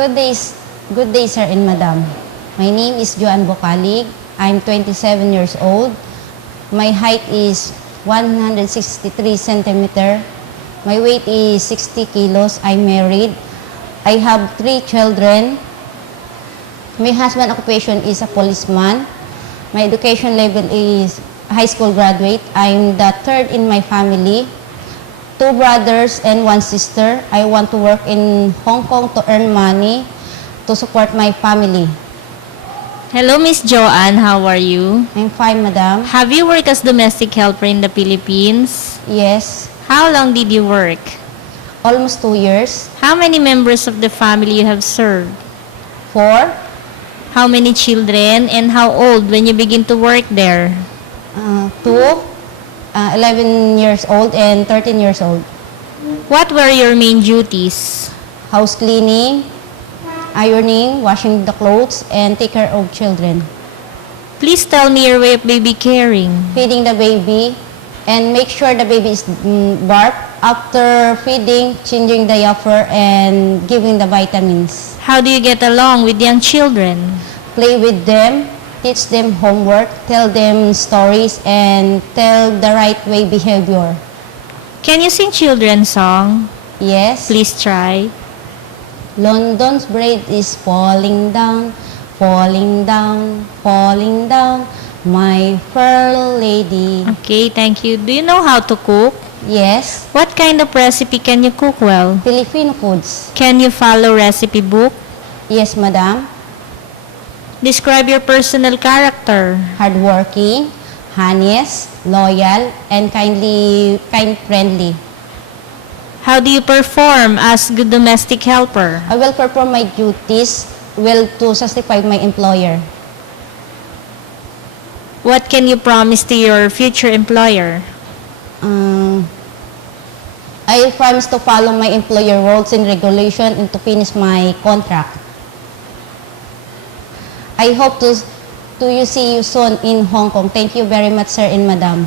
Good days, good day, sir and madam. My name is Joanne Bocalig. I'm 27 years old. My height is 163 centimeter. My weight is 60 kilos. I'm married. I have 3 children. My husband occupation is a policeman. My education level is high school graduate. I'm the third in my family. 2 brothers and 1 sister. I want to work in Hong Kong to earn money to support my family. Hello, Miss Joanne. How are you? I'm fine, madam. Have you worked as domestic helper in the Philippines? Yes, How long did you work? almost 2 years. How many members of the family you have served? 4, How many children and how old when you begin to work there? 2, 11 years old and 13 years old. What were your main duties? House cleaning, ironing, washing the clothes, and take care of children. Please tell me your way of baby caring. Feeding the baby and make sure the baby is barf. After feeding, changing the diaper, and giving the vitamins. How do you get along with young children? Play with them, teach them homework, tell them stories, and tell the right way behavior. Can you sing children's song? Yes. Please try. London's bridge is falling down, falling down, falling down, my fair lady. Okay, thank you. Do you know how to cook? Yes. What kind of recipe can you cook well? Filipino foods. Can you follow recipe book? Yes, madam. Describe your personal character. Hardworking, honest, loyal, and kind-friendly. How do you perform as good domestic helper? I will perform my duties well to satisfy my employer. What can you promise to your future employer? I promise to follow my employer rules and regulation and to finish my contract. I hope to see you soon in Hong Kong. Thank you very much, sir and madam.